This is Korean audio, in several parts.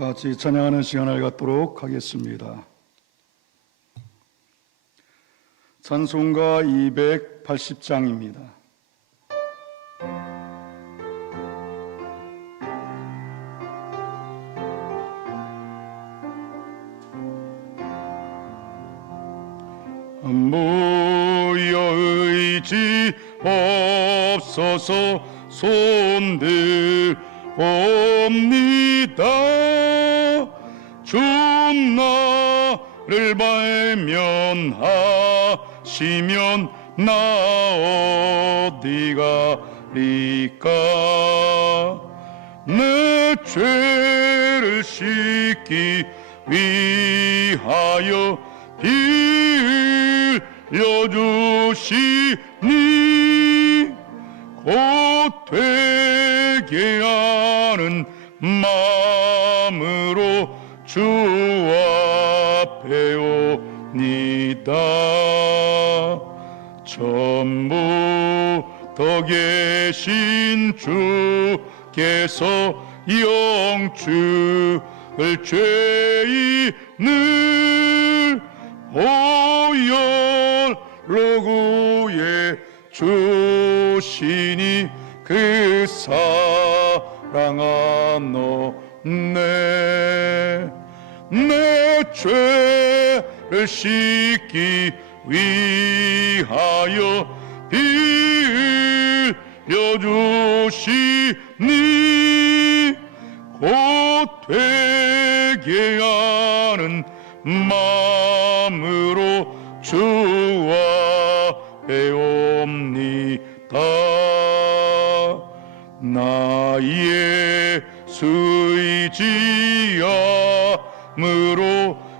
다 같이 찬양하는 시간을 갖도록 하겠습니다. 찬송가 280장입니다. 모여 의지 없어서 손들옵니다. 주 나를 발면하시면 나 어디 가리까. 내 죄를 씻기 위하여 피 흘려주시니 곧 되게 하는 마음으로 주 앞에 옵니다. 전부 더 계신 주께서 영축을 죄인을 보혈로 구해 주시니 그 사랑 안없네. 내 죄를 씻기 위하여 피 흘려주시니 곧 되게 하는 마음으로 주 앞에 옵니다. 나의 의지함으로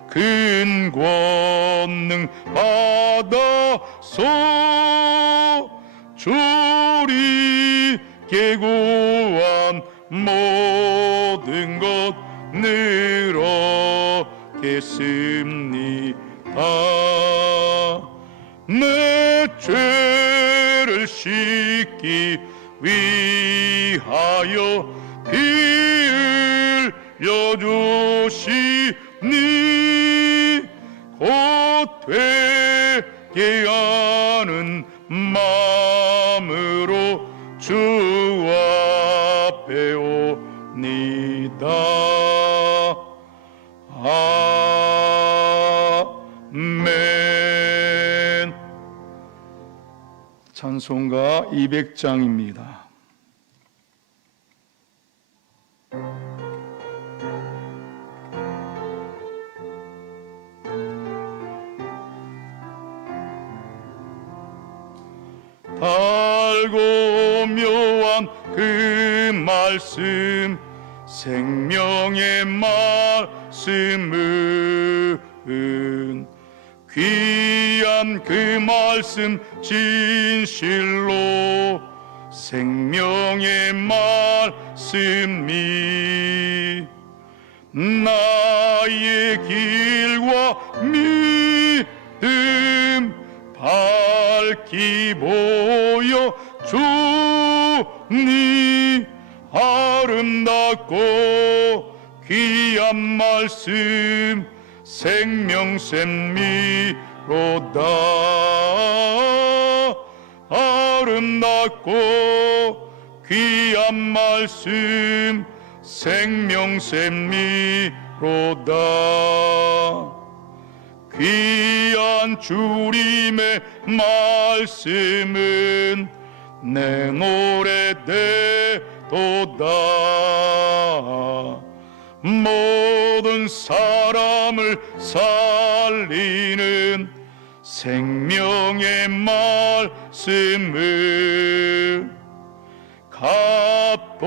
큰 권능 받아서 주님께 구한 모든 것 늘어겠습니다. 내 죄를 씻기 위하여 피 흘려주시니 곧 되게 하는 마음으로 주 앞에 옵니다. 아멘. 찬송가 200장입니다. 달고 묘한 그 말씀, 생명의 말씀은 귀한 그 말씀 진실로 생명의 말씀이 나의 길과 믿음 밝히 보여 주니 아름답고 귀한 말씀 생명샘미로다. 아름답고 귀한 말씀 생명샘미로다. 귀한 주님의 말씀은 내 노래 되도다. 모든 사람을 살리는 생명의 말씀을 값도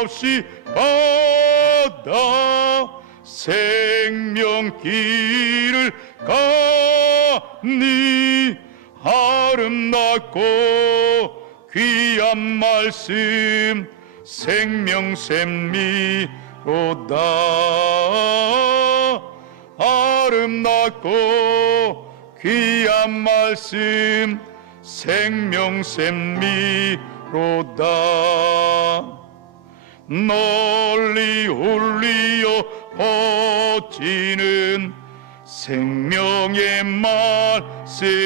없이 받아 생명길을 가니 아름답고 귀한 말씀 생명샘미로다. 아름답고 귀한 말씀 생명샘미로다. 널리 울리어 퍼지는 생명의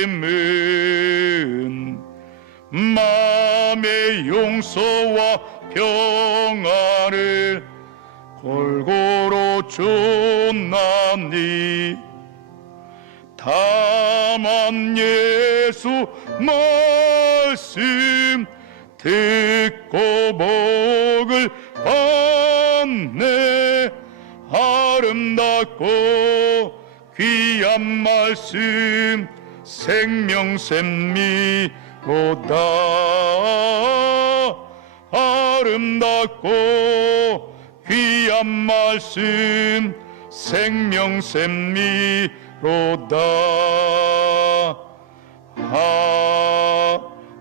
말씀은 마음의 용서와 평안을 골고루 주나니 다만 예수 말씀 듣고 복을 받네. 아름답고 귀한 말씀 생명샘미로다. 아름답고 귀한 말씀 생명샘미로다.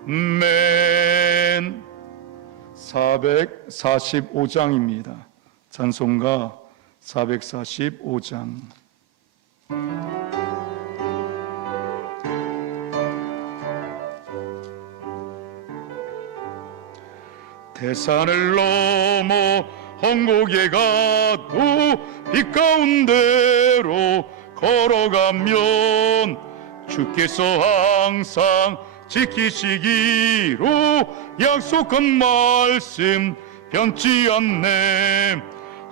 아멘. 445장입니다. 찬송가 445장. 대산을 넘어 홍곡에 가도 빛 가운데로 걸어가면 주께서 항상 지키시기로 약속한 말씀 변치 않네.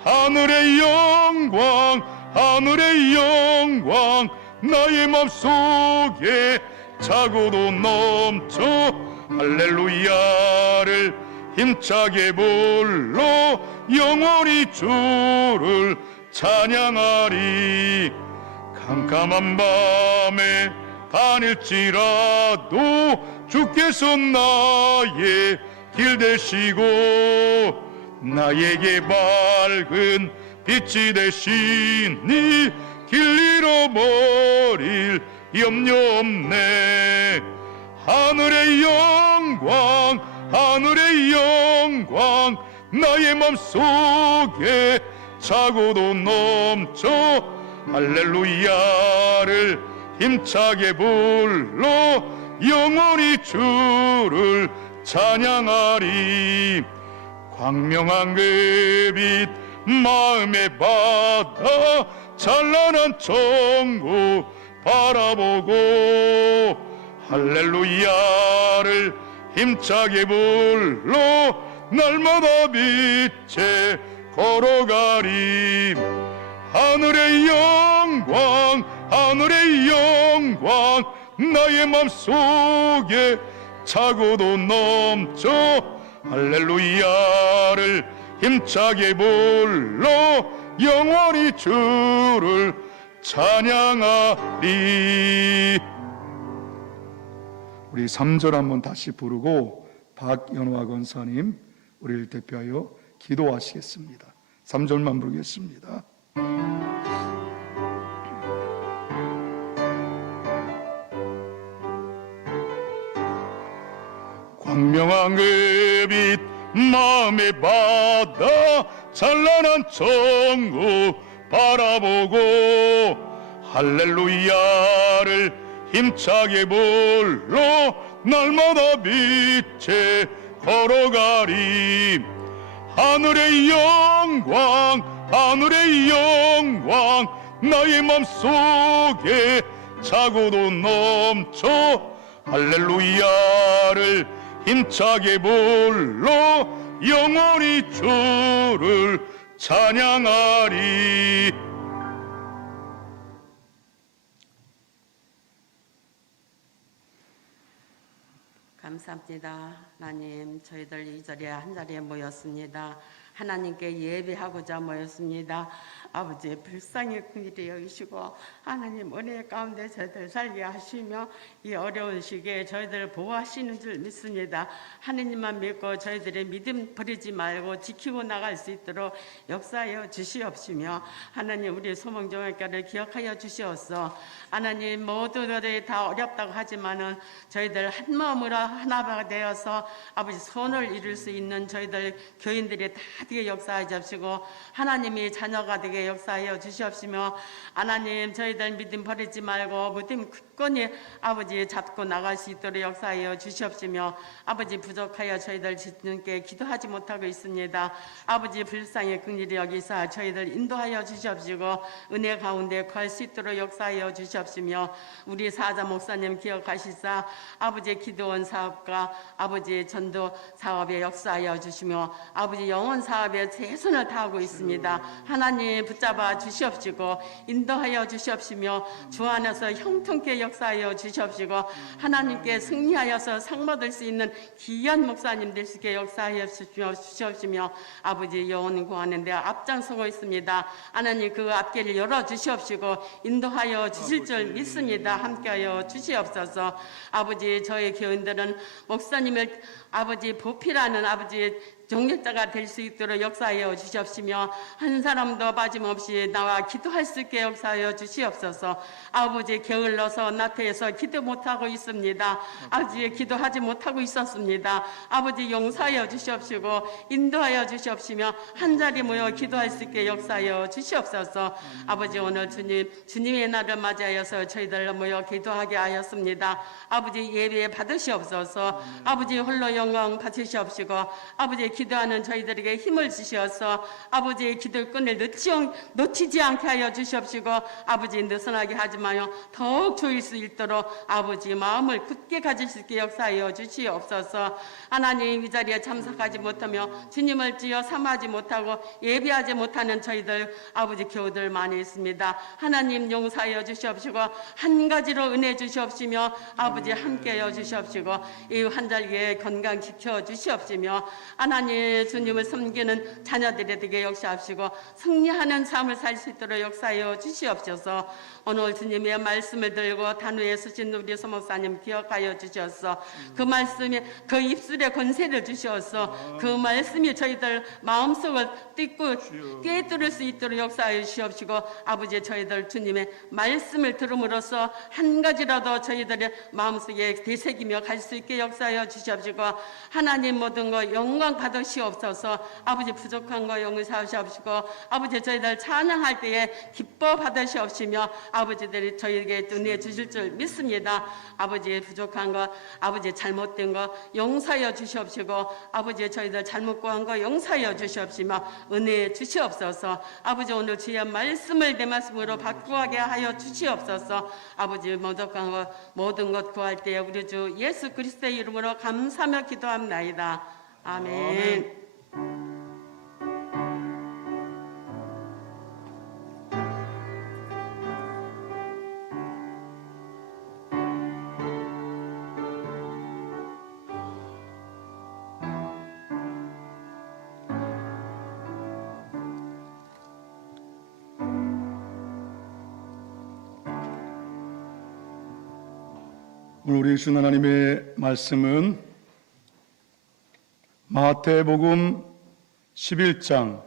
하늘의 영광 하늘의 영광 나의 맘속에 차고도 넘쳐 할렐루야를 힘차게 불러 영원히 주를 찬양하리. 캄캄한 밤에 다닐지라도 주께서 나의 길 되시고 나에게 밝은 빛이 되시니 길 잃어버릴 염려 없네. 하늘의 영광 하늘의 영광 나의 맘속에 차고도 넘쳐 할렐루야를 힘차게 불러 영원히 주를 찬양하리. 광명한 그 빛 마음에 받아 찬란한 천국 바라보고 할렐루야를 힘차게 불러 날마다 빛에 걸어가리. 하늘의 영광 하늘의 영광 나의 맘속에 차고도 넘쳐 할렐루야를 힘차게 불러 영원히 주를 찬양하리. 우리 3절 한번 다시 부르고 박연화 권사님 우리를 대표하여 기도하시겠습니다. 3절만 부르겠습니다. 광명한 그 빛 마음에 받아 찬란한 천국 바라보고 할렐루야를 힘차게 불러 날마다 빛에 걸어가리. 하늘의 영광 하늘의 영광 나의 맘속에 차고도 넘쳐 할렐루야를 힘차게 불러 영원히 주를 찬양하리. 감사합니다. 하나님, 저희들 이 자리에 한 자리에 모였습니다. 하나님께 예배하고자 모였습니다. 아버지 불쌍히 긍휼히 여기시고 하나님 은혜 가운데 저희들 살게 하시며 이 어려운 시기에 저희들 보호하시는 줄 믿습니다. 하느님만 믿고 저희들의 믿음 버리지 말고 지키고 나갈 수 있도록 역사하여 주시옵시며 하나님 우리 소망종회교를 기억하여 주시옵소서. 하나님 모두들이 다 어렵다고 하지만은 저희들 한 마음으로 하나가 되어서 아버지 선을 이룰 수 있는 저희들 교인들이 다 되게 역사하여 주시고 하나님이 자녀가 되게 강하게 역사하여 주시옵시며 하나님 저희들 믿음 버리지 말고 믿음 굳건히 아버지 잡고 나갈 수 있도록 역사하여 주시옵시며 아버지 부족하여 저희들 주님께 기도하지 못하고 있습니다. 아버지 불쌍히 긍휼히 여기사 저희들 인도하여 주시옵시고 은혜 가운데 구할 수 있도록 역사하여 주시옵시며 우리 사자 목사님 기억하시사 아버지 기도원 사업과 아버지 전도 사업에 역사하여 주시며 아버지 영혼 사업에 최선을 다하고 있습니다. 하나님 붙잡아 주시옵시고 인도하여 주시옵시며 주 안에서 형통케 역사하여 주시옵시고 하나님께 승리하여서 상 받을 수 있는 귀한 목사님 될 수 있게 역사하여 주시옵시며 아버지 영혼 구하는 데 앞장서고 있습니다. 하나님 그 앞길을 열어 주시옵시고 인도하여 주실 줄 믿습니다. 함께하여 주시옵소서. 아버지 저희 교인들은 목사님을 아버지 보필하는 아버지 정력자가 될 수 있도록 역사하여 주시옵시며 한 사람도 빠짐없이 나와 기도할 수 있게 역사하여 주시옵소서. 아버지 게을러서 나태해서 기도 못하고 있습니다. 아버지 기도하지 못하고 있었습니다. 아버지 용서하여 주시옵시고 인도하여 주시옵시며 한자리 모여 기도할 수 있게 역사하여 주시옵소서. 아버지 오늘 주님의 날을 맞이하여서 저희들 모여 기도하게 하였습니다. 아버지 예배 받으시옵소서. 아버지 홀로 영광 받으시옵시고 아버지 기도하는 저희들에게 힘을 주시어서 아버지의 기도권을 놓치지 않게 하여 주시옵시고 아버지 느슨하게 하지 마요 더욱 조일 수 있도록 아버지 마음을 굳게 가질 수 있게 역사하여 주시옵소서. 하나님 이 자리에 참석하지 못하며 주님을 지어 삼하지 못하고 예배하지 못하는 저희들 아버지 교우들 많이 있습니다. 하나님 용서하여 주시옵시고 한 가지로 은혜 주시옵시며 아버지 함께하여 주시옵시고 이 환절기에 건강 지켜 주시옵시며 하나님 주님을 섬기는 자녀들에게 역사하시고 승리하는 삶을 살 수 있도록 역사하여 주시옵소서. 오늘 주님의 말씀을 들고 단위에 쓰신 우리 소목사님 기억하여 주셔서 그 말씀에 그 입술에 권세를 주셔서 그 말씀이 저희들 마음속을 띠고 깨뚫을 수 있도록 역사하여 주시옵시고 아버지 저희들 주님의 말씀을 들음으로써 한 가지라도 저희들의 마음속에 되새기며 갈 수 있게 역사하여 주시옵시고 하나님 모든 것 영광 받으시옵소서. 아버지 부족한 거 용서하시옵시고 아버지 저희들 찬양할 때에 기뻐 받으시옵시며 아버지들이 저희에게 은혜 주실 줄 믿습니다. 아버지 부족한 거 아버지 잘못된 거 용서하여 주시옵시고 아버지 저희들 잘못 구한 거 용서하여 주시옵시며 은혜 주시옵소서. 아버지 오늘 주의 말씀을 내 말씀으로 바꾸게 하여 주시옵소서. 아버지 모든 것 구할 때 우리 주 예수 그리스도의 이름으로 감사하며 기도합나이다. 아멘. 오늘 우리 주신 하나님의 말씀은 마태복음 11장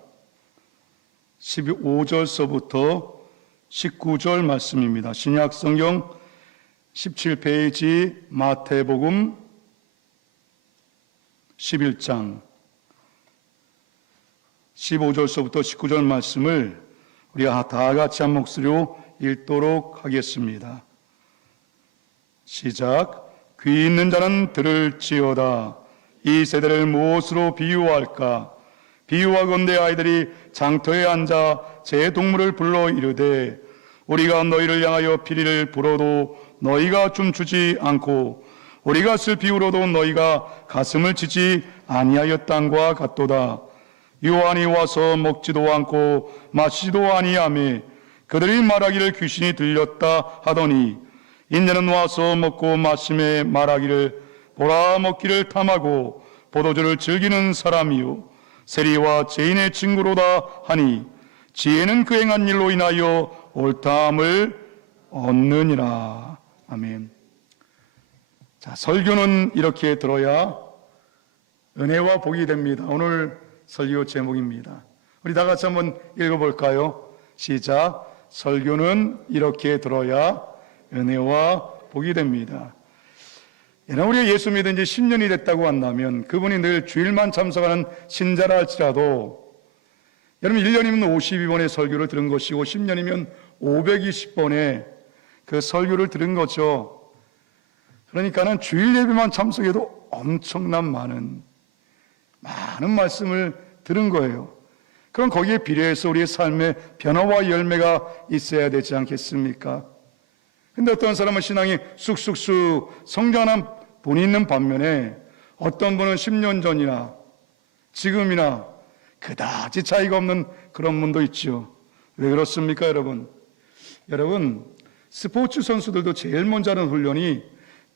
15절서부터 19절 말씀입니다. 신약 성경 17페이지 마태복음 11장 15절서부터 19절 말씀을 우리가 다 같이 한 목소리로 읽도록 하겠습니다. 시작. 귀 있는 자는 들을지어다. 이 세대를 무엇으로 비유할까? 비유하건대 아이들이 장터에 앉아 제 동물을 불러 이르되 우리가 너희를 향하여 피리를 불어도 너희가 춤추지 않고 우리가 슬피 울어도 너희가 가슴을 치지 아니하였단과 같도다. 요한이 와서 먹지도 않고 마시지도 아니하며 그들이 말하기를 귀신이 들렸다 하더니 인자는 와서 먹고 마심에 말하기를 보라 먹기를 탐하고 포도주를 즐기는 사람이요 세리와 죄인의 친구로다 하니 지혜는 그 행한 일로 인하여 옳다함을 얻느니라. 아멘. 자, 설교는 이렇게 들어야 은혜와 복이 됩니다. 오늘 설교 제목입니다. 우리 다 같이 한번 읽어볼까요? 시작. 설교는 이렇게 들어야 은혜와 복이 됩니다. 우리가 예수 믿은 지 10년이 됐다고 한다면 그분이 늘 주일만 참석하는 신자라 할지라도 여러분 1년이면 52번의 설교를 들은 것이고 10년이면 520번의 그 설교를 들은 거죠. 그러니까는 주일 예배만 참석해도 엄청난 많은 말씀을 들은 거예요. 그럼 거기에 비례해서 우리의 삶의 변화와 열매가 있어야 되지 않겠습니까? 근데 어떤 사람은 신앙이 쑥쑥쑥 성장하는 분이 있는 반면에 어떤 분은 10년 전이나 지금이나 그다지 차이가 없는 그런 분도 있죠. 왜 그렇습니까, 여러분? 여러분, 스포츠 선수들도 제일 먼저 하는 훈련이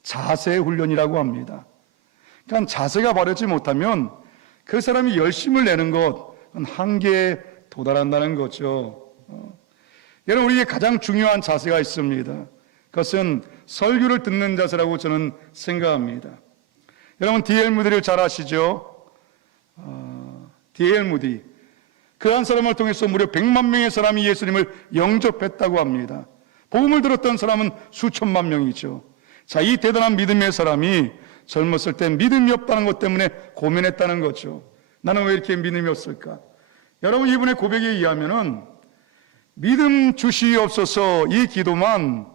자세 훈련이라고 합니다. 그러니까 자세가 바르지 못하면 그 사람이 열심을 내는 것은 한계에 도달한다는 거죠. 여러분, 우리에게 가장 중요한 자세가 있습니다. 그것은 설교를 듣는 자세라고 저는 생각합니다. 여러분, D.L. 무디를 잘 아시죠? D.L. 무디. 그 한 사람을 통해서 무려 100만 명의 사람이 예수님을 영접했다고 합니다. 복음을 들었던 사람은 수천만 명이죠. 자, 이 대단한 믿음의 사람이 젊었을 때 믿음이 없다는 것 때문에 고민했다는 거죠. 나는 왜 이렇게 믿음이 없을까? 여러분, 이분의 고백에 의하면은 믿음 주시옵소서 이 기도만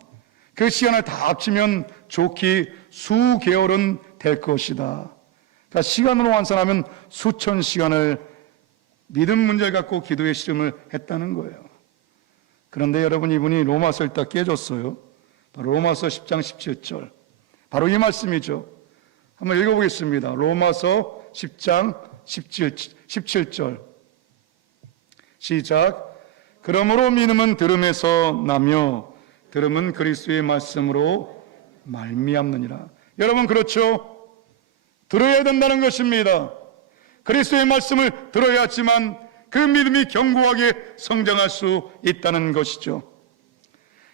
그 시간을 다 합치면 좋기 수개월은 될 것이다. 그러니까 시간으로 환산하면 수천 시간을 믿음 문제를 갖고 기도의 씨름을 했다는 거예요. 그런데 여러분, 이분이 로마서를 딱 깨졌어요. 바로 로마서 10장 17절. 바로 이 말씀이죠. 한번 읽어보겠습니다. 로마서 10장 17절. 시작. 그러므로 믿음은 들음에서 나며 들음은 그리스도의 말씀으로 말미암느니라. 여러분, 그렇죠? 들어야 된다는 것입니다. 그리스도의 말씀을 들어야지만 그 믿음이 견고하게 성장할 수 있다는 것이죠.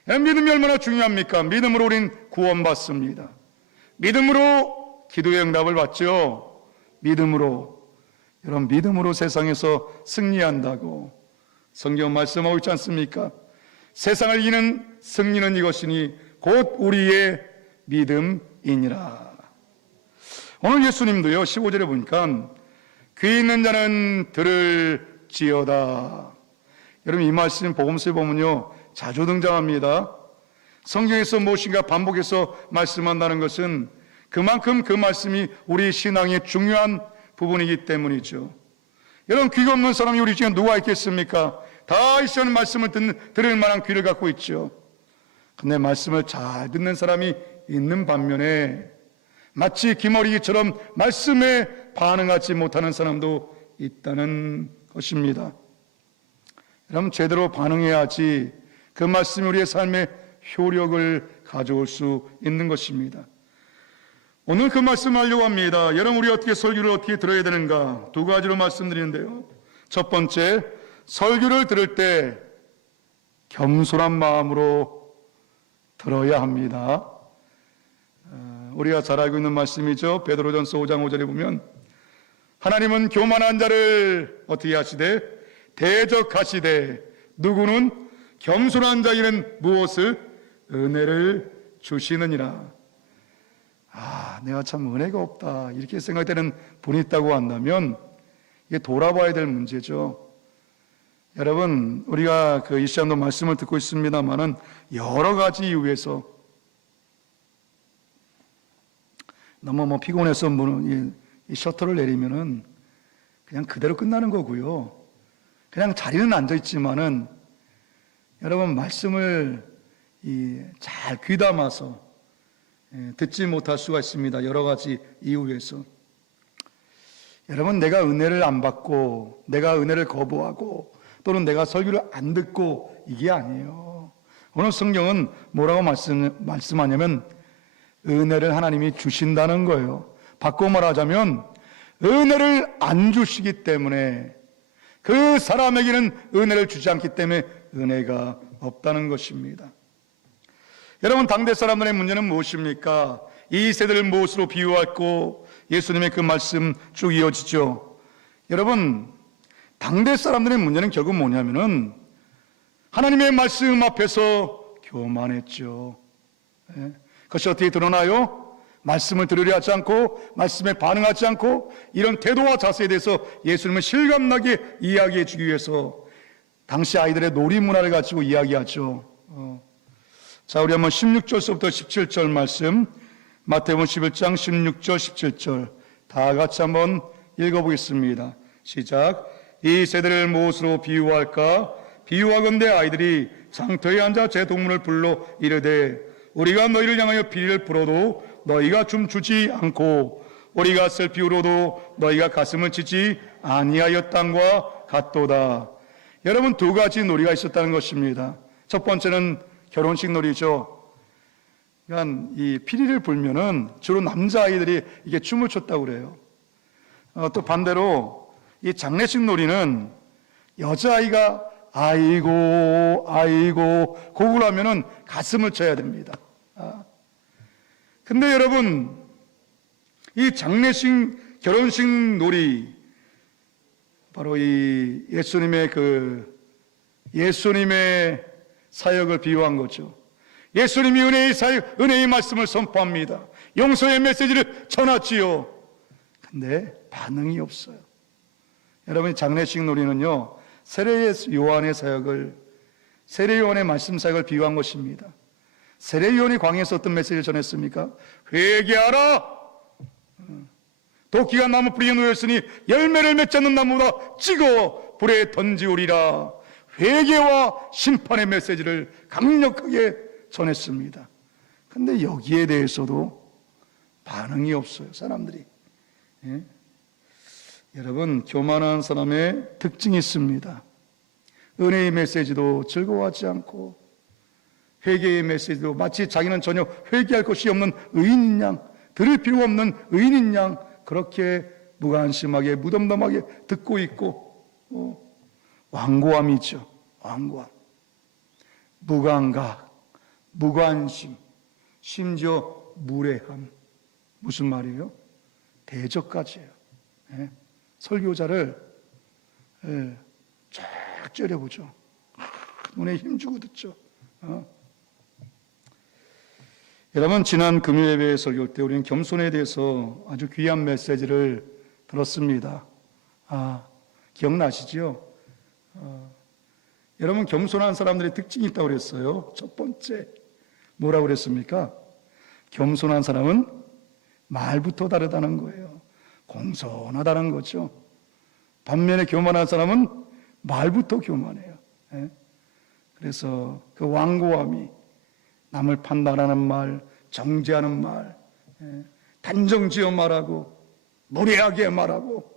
믿음이 얼마나 중요합니까? 믿음으로 우린 구원받습니다. 믿음으로 기도의 응답을 받죠. 믿음으로. 여러분, 믿음으로 세상에서 승리한다고 성경 말씀하고 있지 않습니까? 세상을 이기는 승리는 이것이니 곧 우리의 믿음이니라. 오늘 예수님도요, 15절에 보니까 귀 있는 자는 들을지어다. 여러분, 이 말씀 복음서에 보면요 자주 등장합니다. 성경에서 무엇인가 반복해서 말씀한다는 것은 그만큼 그 말씀이 우리 신앙의 중요한 부분이기 때문이죠. 여러분, 귀가 없는 사람이 우리 중에 누가 있겠습니까? 다 이 시간 말씀을 들을 만한 귀를 갖고 있죠. 근데 말씀을 잘 듣는 사람이 있는 반면에 마치 기머리기처럼 말씀에 반응하지 못하는 사람도 있다는 것입니다. 여러분, 제대로 반응해야지 그 말씀이 우리의 삶에 효력을 가져올 수 있는 것입니다. 오늘 그 말씀을 하려고 합니다. 여러분, 우리 어떻게 설교를 어떻게 들어야 되는가? 두 가지로 말씀드리는데요. 첫 번째, 설교를 들을 때 겸손한 마음으로 들어야 합니다. 우리가 잘 알고 있는 말씀이죠. 베드로전서 5장 5절에 보면 하나님은 교만한 자를 어떻게 하시되 대적하시되 누구는 겸손한 자에게는 무엇을 은혜를 주시느니라. 내가 참 은혜가 없다 이렇게 생각되는 분이 있다고 한다면 이게 돌아봐야 될 문제죠. 여러분, 우리가 이 시간도 말씀을 듣고 있습니다만은 여러 가지 이유에서 너무 피곤해서 이 셔터를 내리면은 그냥 그대로 끝나는 거고요. 그냥 자리는 앉아 있지만은 여러분, 말씀을 잘 귀담아서 듣지 못할 수가 있습니다. 여러 가지 이유에서. 여러분, 내가 은혜를 안 받고 내가 은혜를 거부하고 또는 내가 설교를 안 듣고 이게 아니에요. 오늘 성경은 뭐라고 말씀하냐면 은혜를 하나님이 주신다는 거예요. 바꿔 말하자면 은혜를 안 주시기 때문에 그 사람에게는 은혜를 주지 않기 때문에 은혜가 없다는 것입니다. 여러분, 당대 사람들의 문제는 무엇입니까? 이 세대를 무엇으로 비유할고 예수님의 그 말씀 쭉 이어지죠. 여러분, 당대 사람들의 문제는 결국 뭐냐면은 하나님의 말씀 앞에서 교만했죠. 그것이 어떻게 드러나요? 말씀을 들으려 하지 않고 말씀에 반응하지 않고 이런 태도와 자세에 대해서 예수님은 실감나게 이야기해 주기 위해서 당시 아이들의 놀이 문화를 가지고 이야기하죠. 자, 우리 한번 16절서부터 17절 말씀, 마태복음 11장 16절 17절 다 같이 한번 읽어보겠습니다. 시작. 이 세대를 무엇으로 비유할까? 비유하건대 아이들이 장터에 앉아 제 동물을 불러 이르되 우리가 너희를 향하여 비리를 불어도 너희가 춤추지 않고 우리가 슬피 울어도 너희가 가슴을 치지 아니하였단과 같도다. 여러분, 두 가지 놀이가 있었다는 것입니다. 첫 번째는 결혼식 놀이죠. 그러니까 이 피리를 불면은 주로 남자아이들이 이게 춤을 췄다고 그래요. 또 반대로 이 장례식 놀이는 여자아이가 아이고 아이고 곡을 하면은 가슴을 쳐야 됩니다. 근데 여러분, 이 장례식 결혼식 놀이 바로 이 예수님의 사역을 비유한 거죠. 예수님이 은혜의 사역, 은혜의 말씀을 선포합니다. 용서의 메시지를 전하지요. 근데 반응이 없어요. 여러분, 장례식 놀이는요, 세례 요한의 말씀 사역을 비유한 것입니다. 세례 요한이 광야에서 어떤 메시지를 전했습니까? 회개하라! 도끼가 나무 뿌리에 놓였으니 열매를 맺지 않는 나무보다 찍어 불에 던지우리라. 회개와 심판의 메시지를 강력하게 전했습니다. 근데 여기에 대해서도 반응이 없어요, 사람들이. 예? 여러분, 교만한 사람의 특징이 있습니다. 은혜의 메시지도 즐거워하지 않고 회개의 메시지도 마치 자기는 전혀 회개할 것이 없는 의인인 양, 들을 필요 없는 의인인 양 그렇게 무관심하게 무덤덤하게 듣고 있고, 완고함이죠. 완고함, 무감각, 무관심, 심지어 무례함. 무슨 말이에요? 대적까지예요. 예? 설교자를 쫙 째려보죠. 눈에 힘주고 듣죠. 여러분, 지난 금요 예배 설교 때 우리는 겸손에 대해서 아주 귀한 메시지를 들었습니다. 기억나시죠? 여러분, 겸손한 사람들의 특징이 있다고 그랬어요. 첫 번째, 뭐라고 그랬습니까? 겸손한 사람은 말부터 다르다는 거예요. 공손하다는 거죠. 반면에 교만한 사람은 말부터 교만해요. 그래서 그 완고함이 남을 판단하는 말, 정죄하는 말, 단정지어 말하고 무례하게 말하고,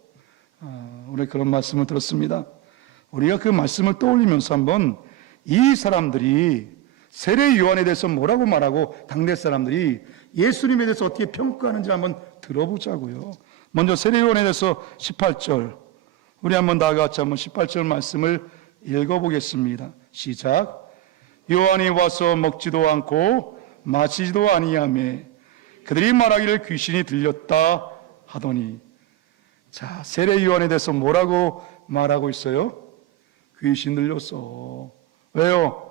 우리 그런 말씀을 들었습니다. 우리가 그 말씀을 떠올리면서 한번 이 사람들이 세례 요한에 대해서 뭐라고 말하고 당대 사람들이 예수님에 대해서 어떻게 평가하는지 한번 들어보자고요. 먼저 세례 요한에 대해서 18절, 우리 한번 다 같이 한번 18절 말씀을 읽어보겠습니다. 시작. 요한이 와서 먹지도 않고 마시지도 아니하며 그들이 말하기를 귀신이 들렸다 하더니. 자, 세례 요한에 대해서 뭐라고 말하고 있어요? 귀신 들렸어. 왜요?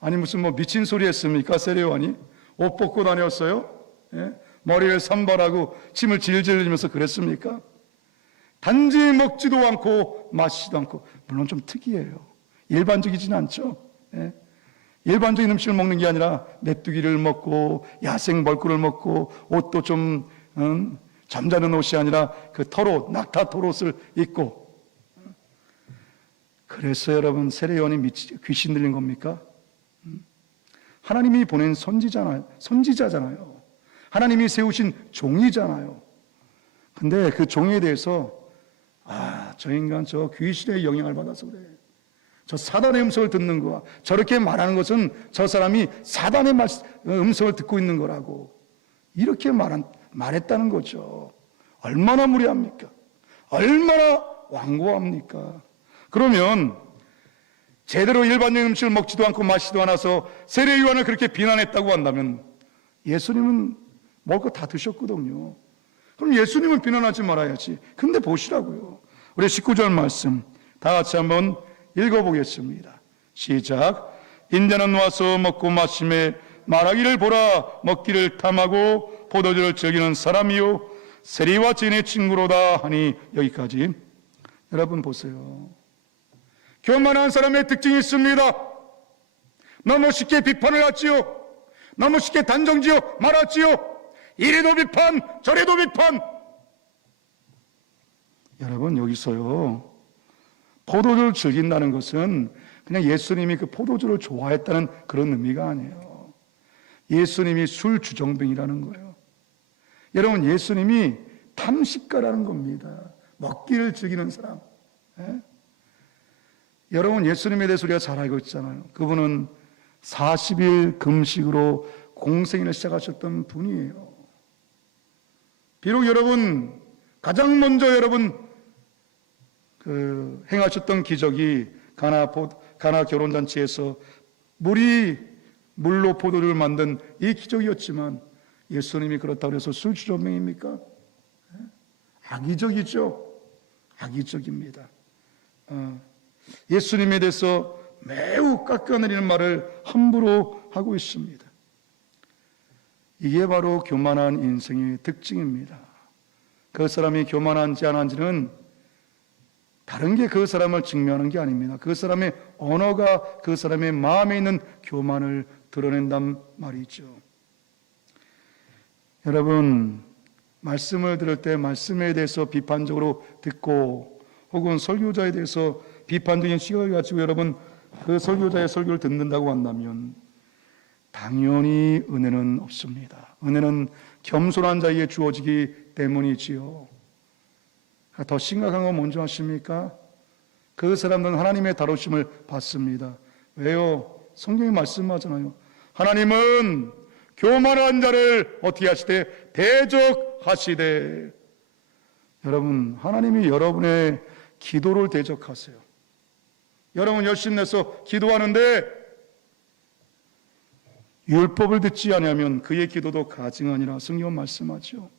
아니 무슨 미친 소리 했습니까? 세례 요한이 옷 벗고 다녔어요? 예? 머리를 산발하고 침을 질질 흘리면서 그랬습니까? 단지 먹지도 않고 마시지도 않고, 물론 좀 특이해요. 일반적이진 않죠. 예? 일반적인 음식을 먹는 게 아니라 메뚜기를 먹고 야생 벌꿀을 먹고 옷도 좀 잠자는 옷이 아니라 그 털옷, 낙타 털옷을 입고. 그래서 여러분, 세례 요한이 귀신 들린 겁니까? 하나님이 보낸 선지자잖아요. 하나님이 세우신 종이잖아요. 근데 그 종에 대해서 저 인간 저 귀신의 영향을 받아서 그래, 저 사단의 음성을 듣는 거야, 저렇게 말하는 것은 저 사람이 사단의 음성을 듣고 있는 거라고, 이렇게 말했다는 거죠. 얼마나 무례합니까? 얼마나 완고합니까? 그러면 제대로 일반적인 음식을 먹지도 않고 마시지도 않아서 세례 요한을 그렇게 비난했다고 한다면 예수님은 먹을 거 다 드셨거든요. 그럼 예수님은 비난하지 말아야지. 근데 보시라고요. 우리 19절 말씀 다 같이 한번 읽어보겠습니다. 시작. 인자는 와서 먹고 마심에 말하기를 보라, 먹기를 탐하고 포도주를 즐기는 사람이요 세리와 죄인의 친구로다 하니. 여기까지. 여러분 보세요. 교만한 사람의 특징이 있습니다. 너무 쉽게 비판을 하지요. 너무 쉽게 단정지어 말하지요. 이래도 비판 저래도 비판. 여러분 여기서요, 포도주를 즐긴다는 것은 그냥 예수님이 그 포도주를 좋아했다는 그런 의미가 아니에요. 예수님이 술 주정뱅이라는 거예요. 여러분 예수님이 탐식가라는 겁니다. 먹기를 즐기는 사람. 예? 여러분 예수님에 대해서 우리가 잘 알고 있잖아요. 그분은 40일 금식으로 공생애를 시작하셨던 분이에요. 비록 여러분 가장 먼저 여러분 행하셨던 기적이 가나 결혼잔치에서 물로 포도를 만든 이 기적이었지만, 예수님이 그렇다고 해서 술주정뱅입니까? 악의적이죠. 악의적입니다. 예수님에 대해서 매우 깎아내리는 말을 함부로 하고 있습니다. 이게 바로 교만한 인생의 특징입니다. 그 사람이 교만한지 안 한지는 다른 게 그 사람을 증명하는 게 아닙니다. 그 사람의 언어가 그 사람의 마음에 있는 교만을 드러낸단 말이죠. 여러분, 말씀을 들을 때 말씀에 대해서 비판적으로 듣고, 혹은 설교자에 대해서 비판적인 시각을 가지고 여러분 그 설교자의 설교를 듣는다고 한다면 당연히 은혜는 없습니다. 은혜는 겸손한 자에게 주어지기 때문이지요. 더 심각한 건 뭔지 아십니까? 그 사람들은 하나님의 다루심을 받습니다. 왜요? 성경이 말씀하잖아요. 하나님은 교만한 자를 어떻게 하시되? 대적하시되. 여러분, 하나님이 여러분의 기도를 대적하세요. 여러분 열심히 내서 기도하는데 율법을 듣지 아니하면 그의 기도도 가증하니라. 성경은 말씀하죠.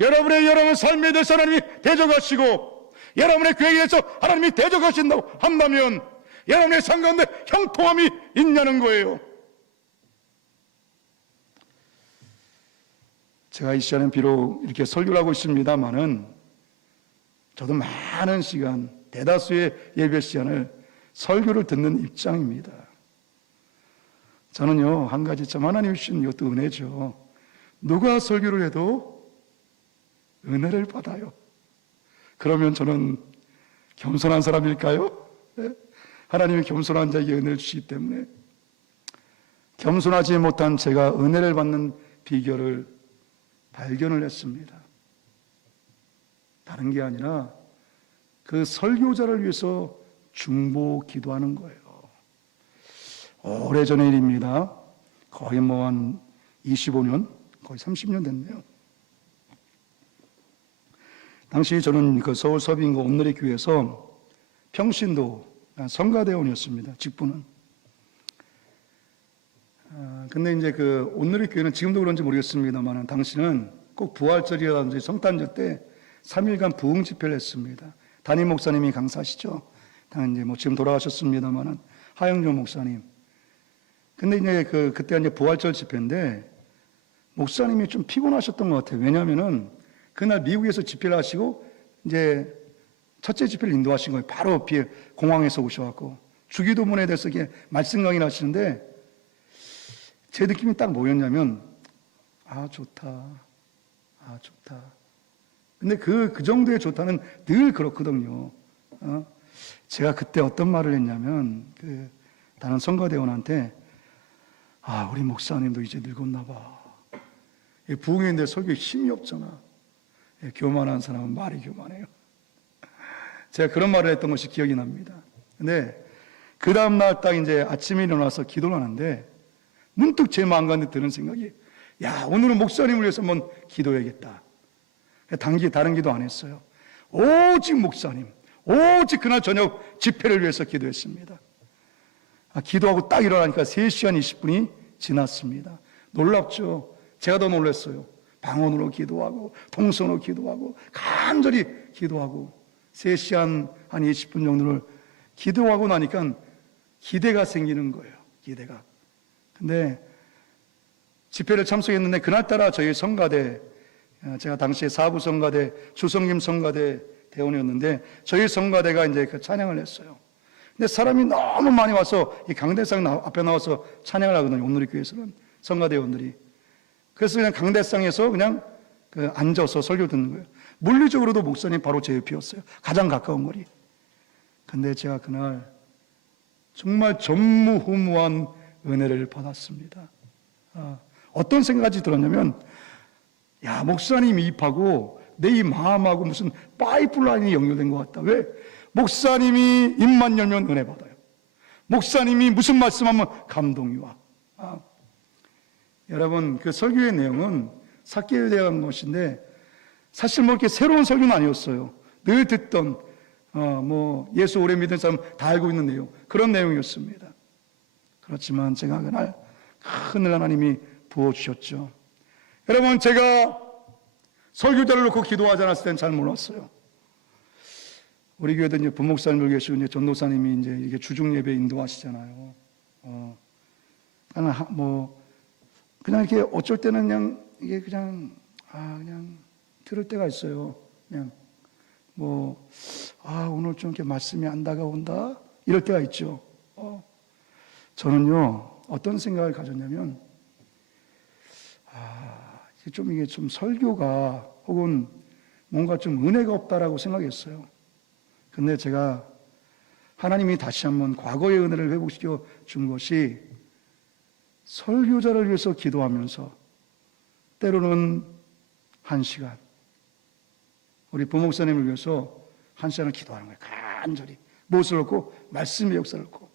여러분 삶에 대해서 하나님이 대적하시고, 여러분의 계획에 대해서 하나님이 대적하신다고 한다면 여러분의 삶 가운데 형통함이 있냐는 거예요. 제가 이 시간은 비록 이렇게 설교를 하고 있습니다만은, 저도 많은 시간, 대다수의 예배 시간을 설교를 듣는 입장입니다. 저는요, 한 가지 참 하나님이 주신 이것도 은혜죠. 누가 설교를 해도 은혜를 받아요. 그러면 저는 겸손한 사람일까요? 네? 하나님이 겸손한 자에게 은혜를 주시기 때문에 겸손하지 못한 제가 은혜를 받는 비결을 발견을 했습니다. 다른 게 아니라 그 설교자를 위해서 중보 기도하는 거예요. 오래전의 일입니다. 거의 한 25년, 거의 30년 됐네요. 당시 저는 그 서울 서빙고 온누리 교회에서 평신도 성가대원이었습니다. 직분은. 근데 이제 그 온누리 교회는 지금도 그런지 모르겠습니다만, 당시는 꼭 부활절이라든지 성탄절 때 3일간 부흥 집회를 했습니다. 담임 목사님이 강사시죠. 이제 지금 돌아가셨습니다만 하영조 목사님. 근데 이제 그때 이제 부활절 집회인데 목사님이 좀 피곤하셨던 것 같아요. 왜냐하면은 그날 미국에서 집회를 하시고 이제 첫째 집회를 인도하신 거예요. 바로 공항에서 오셔갖고 주기도문에 대해서 이렇게 말씀 강의를 하시는데 제 느낌이 딱 뭐였냐면, 좋다. 근데 그 정도의 좋다는 늘 그렇거든요. 제가 그때 어떤 말을 했냐면, 다른 성가대원한테, 우리 목사님도 이제 늙었나 봐. 부흥회인데 설교에 힘이 없잖아. 교만한 사람은 말이 교만해요. 제가 그런 말을 했던 것이 기억이 납니다. 근데 그 다음날 딱 이제 아침에 일어나서 기도를 하는데 문득 제 마음 가운데 드는 생각이, 오늘은 목사님을 위해서 한번 기도해야겠다. 다른 기도 안 했어요. 오직 목사님, 오직 그날 저녁 집회를 위해서 기도했습니다. 기도하고 딱 일어나니까 3시간 20분이 지났습니다. 놀랍죠? 제가 더 놀랐어요. 방언으로 기도하고 통성으로 기도하고 간절히 기도하고 3시간 한 20분 정도를 기도하고 나니까 기대가 생기는 거예요. 기대가. 근데 집회를 참석했는데 그날따라 저희 성가대, 제가 당시에 사부 성가대, 주성김 성가대 대원이었는데 저희 성가대가 이제 그 찬양을 했어요. 근데 사람이 너무 많이 와서 이 강대상 앞에 나와서 찬양을 하거든요. 온누리교회에서는 성가대원들이. 그래서 그냥 강대상에서 그냥 그 앉아서 설교 듣는 거예요. 물리적으로도 목사님 바로 제 옆이었어요. 가장 가까운 거리. 근데 제가 그날 정말 전무후무한 은혜를 받았습니다. 어떤 생각이 들었냐면, 야, 목사님 입하고 내 이 마음하고 무슨 파이프라인이 연결된 것 같다. 왜? 목사님이 입만 열면 은혜 받아요. 목사님이 무슨 말씀하면 감동이 와. 여러분, 그 설교의 내용은 사개에 대한 것인데 사실 뭐 이렇게 새로운 설교는 아니었어요. 늘 듣던 뭐 예수 오래 믿은 사람 다 알고 있는 내용, 그런 내용이었습니다. 그렇지만 제가 그날 큰 을 하나님이 부어주셨죠. 여러분, 제가 설교자를 놓고 기도하지 않았을 땐 잘 몰랐어요. 우리 교회도 이제 부목사님들 계시고 이제 전도사님이 이제 이렇게 주중 예배 인도하시잖아요. 그냥 이렇게 어쩔 때는 그냥 이게 그냥 들을 때가 있어요. 그냥 오늘 좀 이렇게 말씀이 안 다가온다 이럴 때가 있죠. 저는요 어떤 생각을 가졌냐면 이게 좀 설교가 혹은 뭔가 좀 은혜가 없다라고 생각했어요. 근데 제가 하나님이 다시 한번 과거의 은혜를 회복시켜 준 것이 설교자를 위해서 기도하면서 때로는 1시간 우리 부목사님을 위해서 1시간을 기도하는 거예요. 간절히 무엇을 얻고 말씀의 역사를 얻고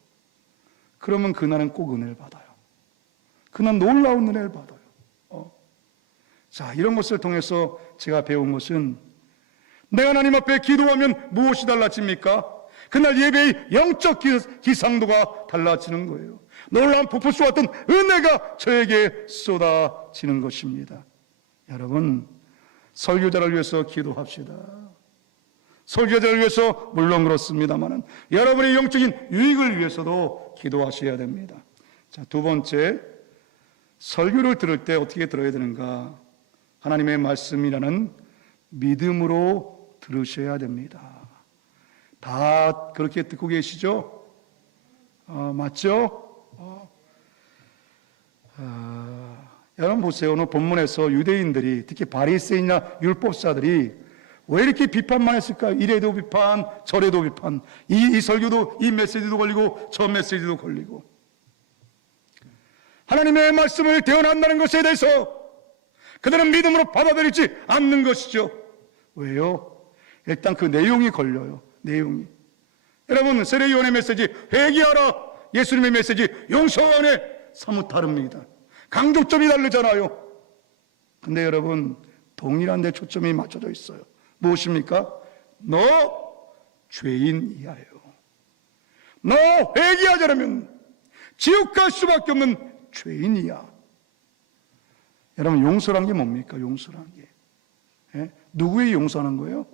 그러면 그날은 꼭 은혜를 받아요. 그날 놀라운 은혜를 받아요. 자, 이런 것을 통해서 제가 배운 것은 내가 하나님 앞에 기도하면 무엇이 달라집니까? 그날 예배의 영적 기상도가 달라지는 거예요. 놀라운 폭포수와 같은 은혜가 저에게 쏟아지는 것입니다. 여러분, 설교자를 위해서 기도합시다. 설교자를 위해서 물론 그렇습니다만 여러분의 영적인 유익을 위해서도 기도하셔야 됩니다. 자, 두 번째, 설교를 들을 때 어떻게 들어야 되는가? 하나님의 말씀이라는 믿음으로 들으셔야 됩니다. 다 그렇게 듣고 계시죠? 맞죠? 여러분 보세요. 오늘 본문에서 유대인들이 특히 바리새인이나 율법사들이 왜 이렇게 비판만 했을까요? 이래도 비판, 저래도 비판. 이 설교도, 이 메시지도 걸리고 저 메시지도 걸리고. 하나님의 말씀을 대언한다는 것에 대해서 그들은 믿음으로 받아들이지 않는 것이죠. 왜요? 일단 그 내용이 걸려요. 내용이. 여러분, 세례요한의 메시지 회개하라, 예수님의 메시지 용서하네, 사뭇 다릅니다. 강조점이 다르잖아요. 근데 여러분, 동일한 데 초점이 맞춰져 있어요. 무엇입니까? 너 죄인이야요. 너 회개하지 않으면 지옥 갈 수밖에 없는 죄인이야. 여러분, 용서란 게 뭡니까? 용서란 게. 예? 누구의 용서하는 거예요?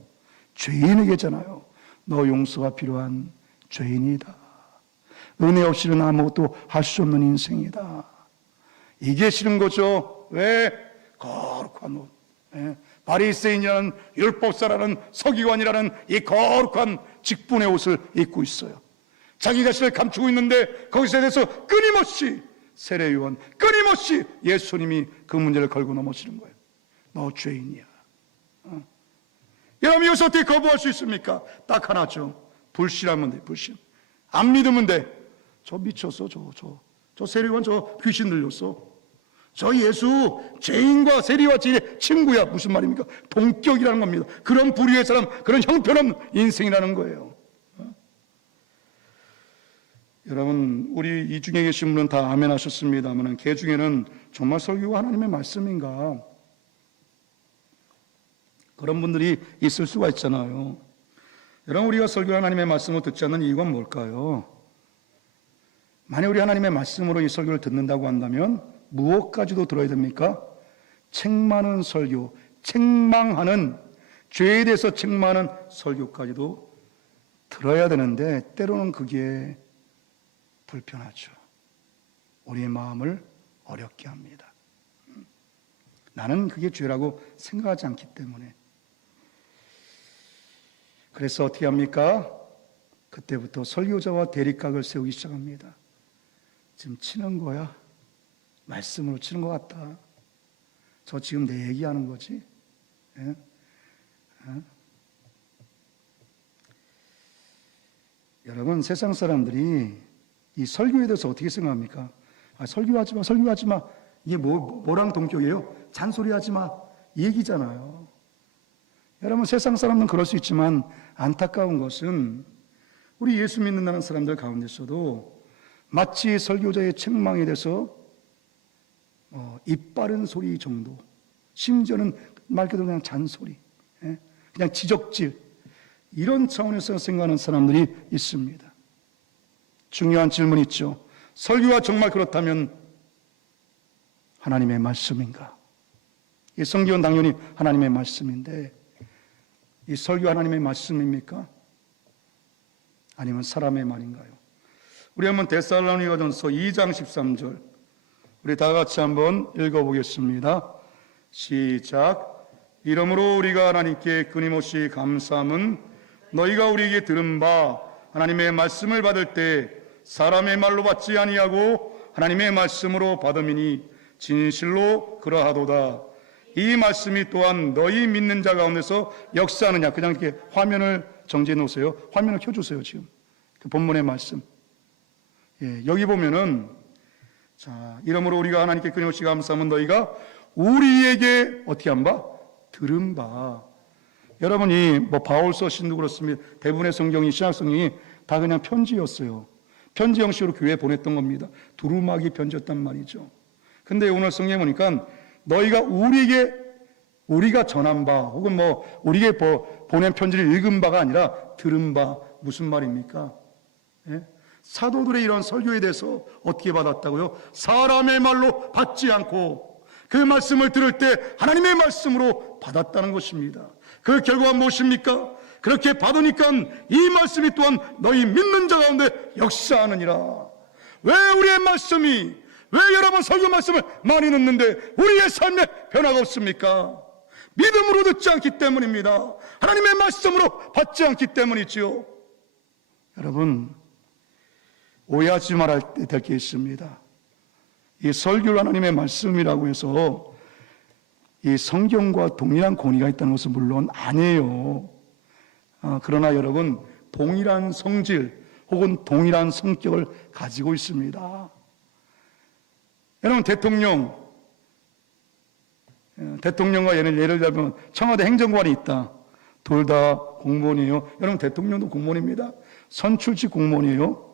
죄인에게잖아요. 너 용서가 필요한 죄인이다. 은혜 없이는 아무것도 할 수 없는 인생이다. 이게 싫은 거죠. 왜? 거룩한 옷. 예? 바리새인이라는 율법사라는 서기관이라는 이 거룩한 직분의 옷을 입고 있어요. 자기 자신을 감추고 있는데 거기서 대해서 끊임없이 세례요한, 끊임없이 예수님이 그 문제를 걸고 넘어지는 거예요. 너 죄인이야. 여러분, 이것을 어떻게 거부할 수 있습니까? 딱 하나죠. 불신하면 돼. 불신. 안 믿으면 돼. 저 미쳤어. 저 세례요한 저 귀신 들렸어. 저 예수 죄인과 세리와 죄인의 친구야. 무슨 말입니까? 동격이라는 겁니다. 그런 부류의 사람, 그런 형편없는 인생이라는 거예요. 여러분, 우리 이 중에 계신 분은 다 아멘 하셨습니다만 개 중에는 정말 설교가 하나님의 말씀인가? 그런 분들이 있을 수가 있잖아요. 여러분, 우리가 설교 하나님의 말씀을 듣지 않는 이유가 뭘까요? 만약 우리 하나님의 말씀으로 이 설교를 듣는다고 한다면 무엇까지도 들어야 됩니까? 책 많은 설교, 책망하는, 죄에 대해서 책망하는 설교까지도 들어야 되는데 때로는 그게 불편하죠. 우리의 마음을 어렵게 합니다. 나는 그게 죄라고 생각하지 않기 때문에. 그래서 어떻게 합니까? 그때부터 설교자와 대립각을 세우기 시작합니다. 지금 치는 거야? 말씀으로 치는 것 같다. 저 지금 내 얘기하는 거지? 예? 예? 여러분, 세상 사람들이 이 설교에 대해서 어떻게 생각합니까? 설교하지 마, 설교하지 마. 이게 뭐랑 동격이에요? 잔소리하지 마. 이 얘기잖아요. 여러분, 세상 사람은 그럴 수 있지만 안타까운 것은 우리 예수 믿는다는 사람들 가운데서도 마치 설교자의 책망에 대해서 입 바른 소리 정도, 심지어는 말 그대로 그냥 잔소리, 그냥 지적질, 이런 차원에서 생각하는 사람들이 있습니다. 중요한 질문이 있죠. 설교가 정말 그렇다면 하나님의 말씀인가? 이 성경은 당연히 하나님의 말씀인데 이 설교 하나님의 말씀입니까? 아니면 사람의 말인가요? 우리 한번 데살로니가전서 2장 13절 우리 다 같이 한번 읽어보겠습니다. 시작. 이러므로 우리가 하나님께 끊임없이 감사함은 너희가 우리에게 들은 바 하나님의 말씀을 받을 때 사람의 말로 받지 아니하고 하나님의 말씀으로 받음이니 진실로 그러하도다. 이 말씀이 또한 너희 믿는 자 가운데서 역사하느냐. 그냥 이렇게 화면을 정지해 놓으세요. 화면을 켜주세요. 지금 그 본문의 말씀. 여기 보면은 자, 이러므로 우리가 하나님께 끊임없이 감사하면 너희가 우리에게 어떻게 한 바? 들은 바. 여러분이 바울서 신도 그렇습니다. 대부분의 성경이 신약 성경이 다 그냥 편지였어요. 편지 형식으로 교회에 보냈던 겁니다. 두루마기 편지였단 말이죠. 근데 오늘 성경에 보니까 너희가 우리가 전한 바 혹은 우리에게 보낸 편지를 읽은 바가 아니라 들은 바. 무슨 말입니까? 예? 사도들의 이런 설교에 대해서 어떻게 받았다고요? 사람의 말로 받지 않고 그 말씀을 들을 때 하나님의 말씀으로 받았다는 것입니다. 그 결과가 무엇입니까? 그렇게 받으니까 이 말씀이 또한 너희 믿는 자 가운데 역사하느니라. 왜 우리의 말씀이, 왜 여러분 설교 말씀을 많이 듣는데 우리의 삶에 변화가 없습니까? 믿음으로 듣지 않기 때문입니다. 하나님의 말씀으로 받지 않기 때문이지요. 여러분, 오해하지 말아야 될 게 있습니다. 이 설교를 하나님의 말씀이라고 해서 이 성경과 동일한 권위가 있다는 것은 물론 아니에요. 그러나 여러분, 동일한 성질 혹은 동일한 성격을 가지고 있습니다. 여러분, 대통령과 예를 들면 청와대 행정관이 있다. 둘 다 공무원이에요. 여러분, 대통령도 공무원입니다. 선출직 공무원이에요.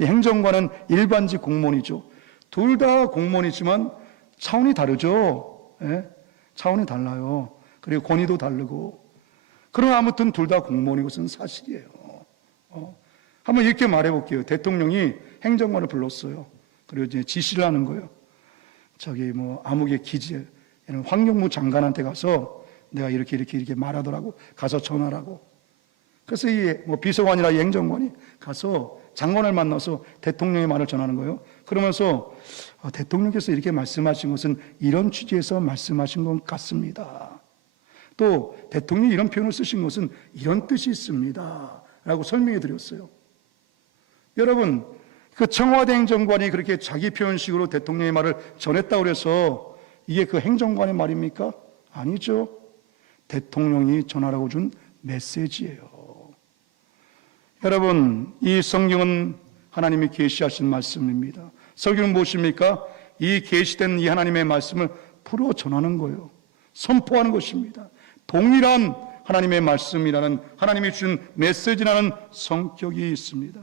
이 행정관은 일반직 공무원이죠. 둘 다 공무원이지만 차원이 다르죠. 예? 차원이 달라요. 그리고 권위도 다르고. 그러나 아무튼 둘 다 공무원인 것은 사실이에요. 한번 이렇게 말해볼게요. 대통령이 행정관을 불렀어요. 그리고 이제 지시를 하는 거예요. 아무개 기재, 환경부 장관한테 가서 내가 이렇게 말하더라고. 가서 전하라고. 그래서 이 비서관이나 이 행정관이 가서 장관을 만나서 대통령의 말을 전하는 거예요. 그러면서 대통령께서 이렇게 말씀하신 것은 이런 취지에서 말씀하신 것 같습니다. 또 대통령이 이런 표현을 쓰신 것은 이런 뜻이 있습니다. 라고 설명해 드렸어요. 여러분, 그 청와대 행정관이 그렇게 자기 표현식으로 대통령의 말을 전했다고 해서 이게 그 행정관의 말입니까? 아니죠. 대통령이 전하라고 준 메시지예요. 여러분, 이 성경은 하나님이 계시하신 말씀입니다. 성경은 무엇입니까? 이 계시된 이 하나님의 말씀을 풀어 전하는 거예요. 선포하는 것입니다. 동일한 하나님의 말씀이라는, 하나님이 주신 메시지라는 성격이 있습니다.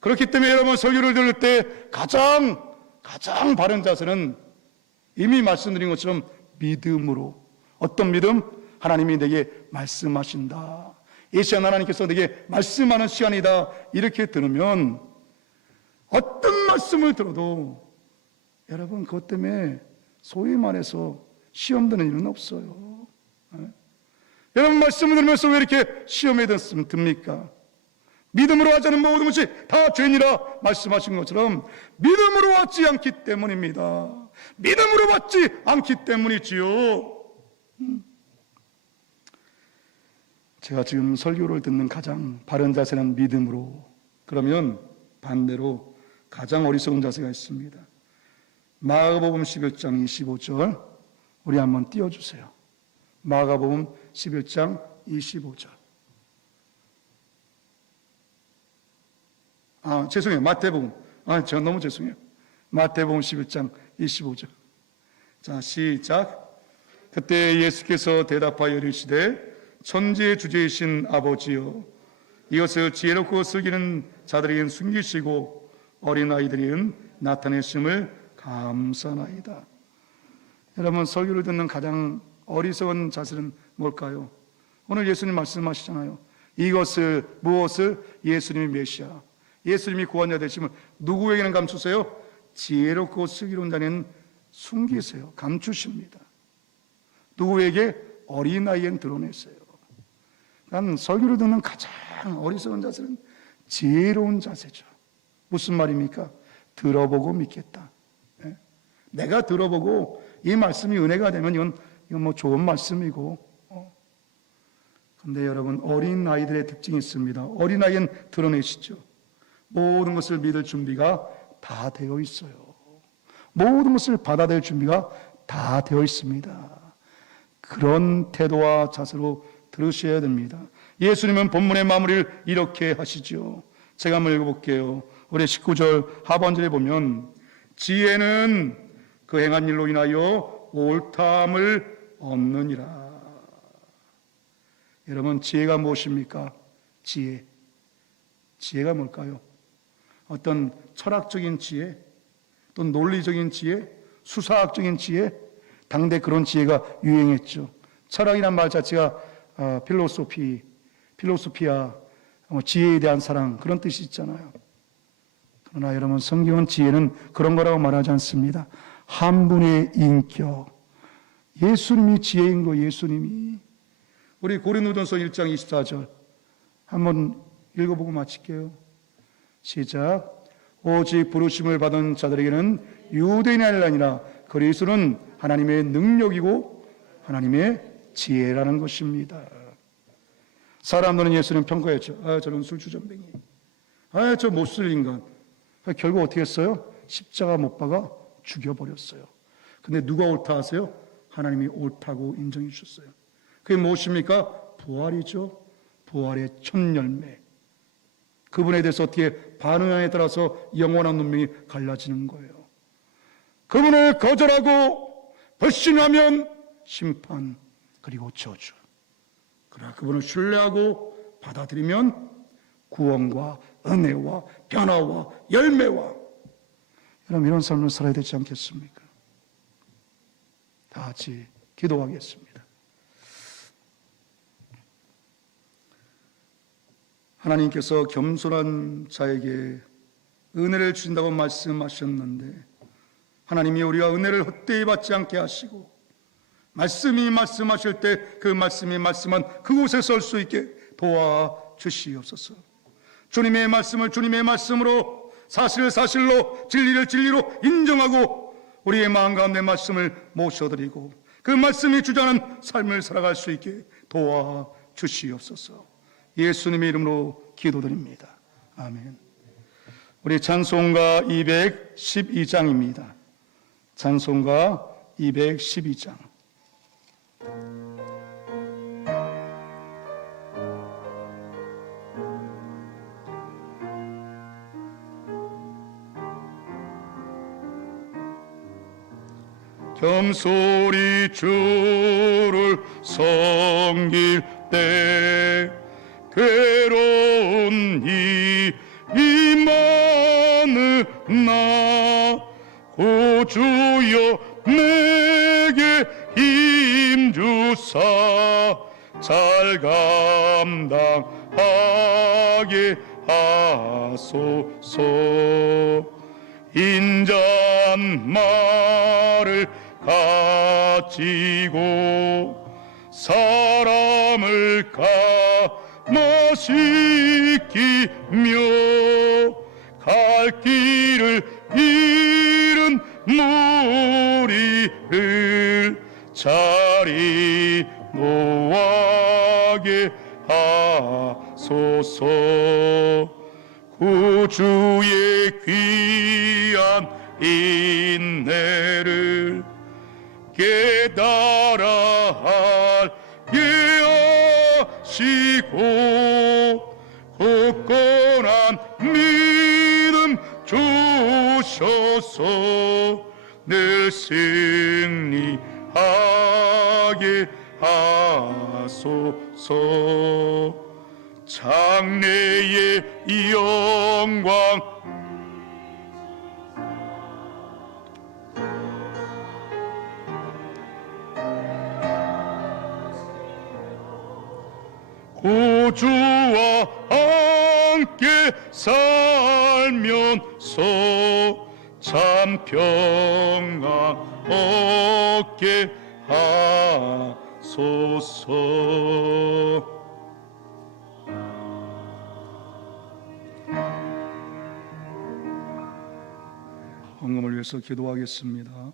그렇기 때문에 여러분, 설교를 들을 때 가장 바른 자세는 이미 말씀드린 것처럼 믿음으로. 어떤 믿음? 하나님이 내게 말씀하신다. 이 시간 하나님께서 내게 말씀하는 시간이다. 이렇게 들으면 어떤 말씀을 들어도 여러분, 그것 때문에 소위 말해서 시험 드는 일은 없어요. 여러분, 말씀을 들으면서 왜 이렇게 시험에 듭니까? 믿음으로 하자는 모든 것이 다 죄니라 말씀하신 것처럼 믿음으로 받지 않기 때문입니다. 믿음으로 받지 않기 때문이지요. 제가 지금 설교를 듣는 가장 바른 자세는 믿음으로, 그러면 반대로 가장 어리석은 자세가 있습니다. 마가복음 11장 25절 우리 한번 띄워주세요. 마가복음 11장 25절. 죄송해요. 마태복음. 제가 너무 죄송해요. 마태복음 11장 25절. 자, 시작. 그때 예수께서 대답하여 이르시되 천지의 주제이신 아버지여, 이것을 지혜롭고 슬기는 자들에게는 숨기시고 어린아이들에게는 나타내심을 감사나이다. 여러분, 설교를 듣는 가장 어리석은 자세는 뭘까요? 오늘 예수님 말씀하시잖아요. 이것을, 무엇을? 예수님이 메시아, 예수님이 구원자 되심을 누구에게는 감추세요? 지혜롭고 슬기로운 자는 숨기세요. 감추십니다. 누구에게? 어린아이엔 드러내세요. 그러니까 설교를 듣는 가장 어리석은 자세는 지혜로운 자세죠. 무슨 말입니까? 들어보고 믿겠다. 내가 들어보고 이 말씀이 은혜가 되면 이건 뭐 좋은 말씀이고. 그런데 여러분, 어린 아이들의 특징이 있습니다. 어린 아이는 드러내시죠. 모든 것을 믿을 준비가 다 되어 있어요. 모든 것을 받아들일 준비가 다 되어 있습니다. 그런 태도와 자세로 들으셔야 됩니다. 예수님은 본문의 마무리를 이렇게 하시죠. 제가 한번 읽어볼게요. 우리 19절 하반절에 보면 지혜는 그 행한 일로 인하여 옳다함을 얻느니라. 여러분, 지혜가 무엇입니까? 지혜가 뭘까요? 어떤 철학적인 지혜, 또 논리적인 지혜, 수사학적인 지혜, 당대 그런 지혜가 유행했죠. 철학이란 말 자체가 필로소피아, 지혜에 대한 사랑, 그런 뜻이 있잖아요. 그러나 여러분, 성경은 지혜는 그런 거라고 말하지 않습니다. 한 분의 인격, 예수님이 지혜인 거. 예수님이. 우리 고린도전서 1장 24절 한번 읽어보고 마칠게요. 시작. 오직 부르심을 받은 자들에게는 유대인이 아니라 그리스도는 하나님의 능력이고 하나님의 지혜라는 것입니다. 사람들은 예수님 평가했죠. 저는 술주전뱅이, 저 못쓸 인간. 결국 어떻게 했어요? 십자가 못 박아 죽여버렸어요. 근데 누가 옳다 하세요? 하나님이 옳다고 인정해 주셨어요. 그게 무엇입니까? 부활이죠. 부활의 첫 열매. 그분에 대해서 어떻게 반응하에 따라서 영원한 운명이 갈라지는 거예요. 그분을 거절하고 불신하면 심판, 그리고 저주. 그러나 그분을 신뢰하고 받아들이면 구원과 은혜와 변화와 열매와, 여러분, 이런 삶을 살아야 되지 않겠습니까? 다 같이 기도하겠습니다. 하나님께서 겸손한 자에게 은혜를 주신다고 말씀하셨는데, 하나님이 우리가 은혜를 헛되이 받지 않게 하시고, 말씀이 말씀하실 때 그 말씀이 말씀한 그곳에 설 수 있게 도와주시옵소서. 주님의 말씀을 주님의 말씀으로, 사실을 사실로, 진리를 진리로 인정하고 우리의 마음 가운데 말씀을 모셔드리고 그 말씀이 주장하는 삶을 살아갈 수 있게 도와주시옵소서. 예수님의 이름으로 기도드립니다. 아멘. 우리 찬송가 212장입니다. 찬송가 212장. 겸손히 주를 섬길 때 괴로운 일이 많으나 구주여 내게 힘주사 잘 감당하게 하소서. 인자한 말을 가지고 사람을 감화시키는 지키며 갈 길을 잃은 무리를 자리 놓아게 하소서. 구주의 귀한 인내를 깨달아 알게 하시고 굳건한 믿음 주셔서 늘 승리하게 하소서. 장래의 영광 구주와 함께 살면서 참 평안 얻게 하소서. 헌금을 위해서 기도하겠습니다.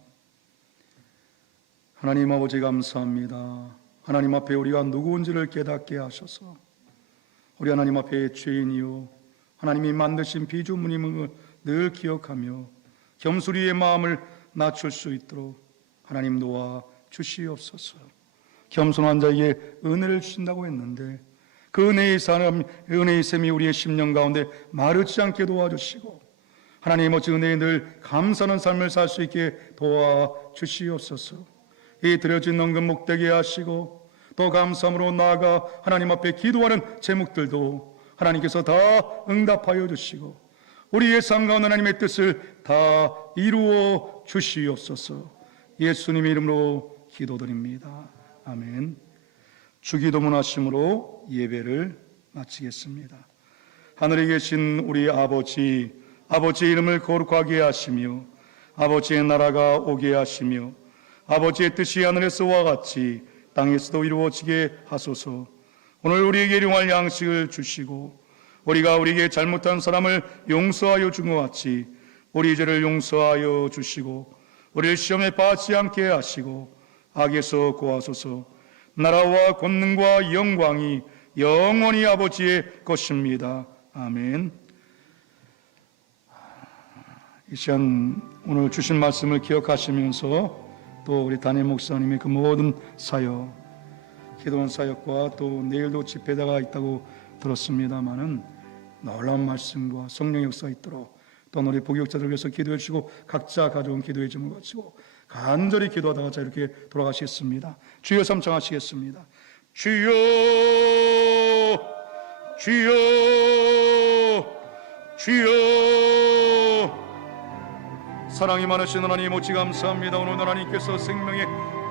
하나님 아버지 감사합니다. 하나님 앞에 우리가 누구인지를 깨닫게 하셔서 우리 하나님 앞에 죄인이요 하나님이 만드신 피조물임을 늘 기억하며 겸손히의 마음을 낮출 수 있도록 하나님 도와 주시옵소서. 겸손한 자에게 은혜를 주신다고 했는데 그 은혜의 샘이 우리의 심령 가운데 마르지 않게 도와주시고 하나님 어찌 은혜에 늘 감사하는 삶을 살 수 있게 도와주시옵소서. 이 드려진 헌금 목되게 하시고 또 감사함으로 나아가 하나님 앞에 기도하는 제목들도 하나님께서 다 응답하여 주시고 우리의 삶 가운데 하나님의 뜻을 다 이루어 주시옵소서. 예수님의 이름으로 기도드립니다. 아멘. 주기도문 하심으로 예배를 마치겠습니다. 하늘에 계신 우리 아버지의 이름을 거룩하게 하시며 아버지의 나라가 오게 하시며 아버지의 뜻이 하늘에서와 같이 땅에서도 이루어지게 하소서. 오늘 우리에게 일용할 양식을 주시고 우리가 우리에게 잘못한 사람을 용서하여 준 것 같이 우리 죄를 용서하여 주시고 우리를 시험에 빠지지 않게 하시고 악에서 구하소서. 나라와 권능과 영광이 영원히 아버지의 것입니다. 아멘. 이 시간 오늘 주신 말씀을 기억하시면서 또 우리 담임 목사님의 그 모든 사역, 기도원 사역과 또 내일도 집회다가 있다고 들었습니다마는 놀라운 말씀과 성령의 역사가 있도록 또 우리 복역자들 위해서 기도해 주시고 각자 가져온 기도의 점을 가지고 간절히 기도하다가 자 이렇게 돌아가시겠습니다. 주여 삼창하시겠습니다. 주여 주여 주여. 사랑이 많으신 하나님 어찌 감사합니다. 오늘 하나님께서 생명의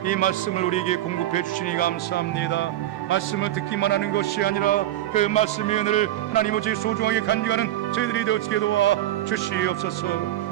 이 말씀을 우리에게 공급해 주시니 감사합니다. 말씀을 듣기만 하는 것이 아니라 그 말씀의 은혜를 하나님 어찌 소중하게 간직하는 저희들이 되어지게 도와 주시옵소서.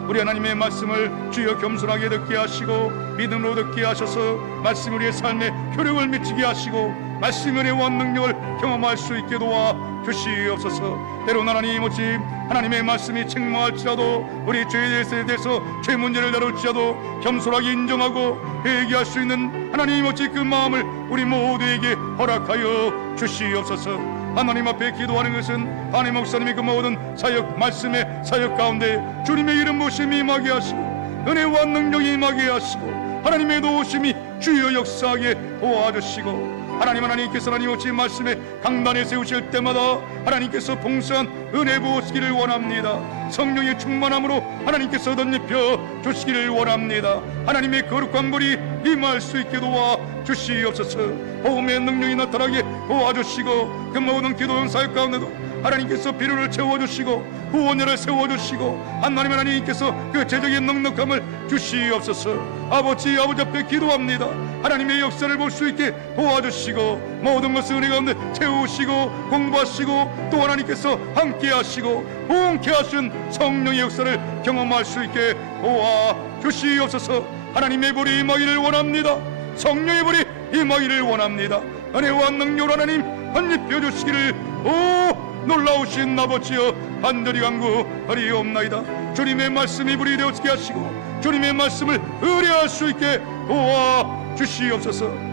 우리 하나님의 말씀을 주여 겸손하게 듣게 하시고 믿음으로 듣게 하셔서 말씀 우리의 삶에 효력을 미치게 하시고 말씀 은혜와 능력을 경험할 수 있게 도와 주시옵소서. 때로는 하나님 어찌 하나님의 말씀이 책망할지라도 우리 죄에 대해서 죄 문제를 다룰지라도 겸손하게 인정하고 회개할 수 있는 하나님 어찌 그 마음을 우리 모두에게 허락하여 주시옵소서. 하나님 앞에 기도하는 것은 하나님 목사님이 그 모든 사역 말씀의 사역 가운데 주님의 이름 부심이 임하게 하시고 은혜와 능력이 임하게 하시고 하나님의 도우심이 주여 역사하게 도와주시고 하나님께서 하나님 어찌 말씀에 강단에 세우실 때마다 하나님께서 풍성한 은혜 부으시기를 원합니다. 성령의 충만함으로 하나님께서 덧입혀 주시기를 원합니다. 하나님의 거룩한 불이 임할 수 있게 도와 주시옵소서. 호흡의 능력이 나타나게 도와주시고 그 모든 기도원 사역 가운데도 하나님께서 비료를 채워주시고 후원자를 세워주시고 하나님께서 그 재정의 넉넉함을 주시옵소서. 아버지 앞에 기도합니다. 하나님의 역사를 볼 수 있게 도와주시고 모든 것을 은혜 가운데 채우시고 공부하시고 또 하나님께서 함께 하시고 부흥케 하신 성령의 역사를 경험할 수 있게 도와주시옵소서. 하나님의 불이 임하기를 원합니다. 성령의 불이 임하기를 원합니다. 은혜와 능력으로 하나님 덧입혀 주시기를 놀라우신 아버지여 간절히 간구하리옵나이다. 주님의 말씀이 불이 되어지게 하시고 주님의 말씀을 의뢰할 수 있게 도와주시옵소서.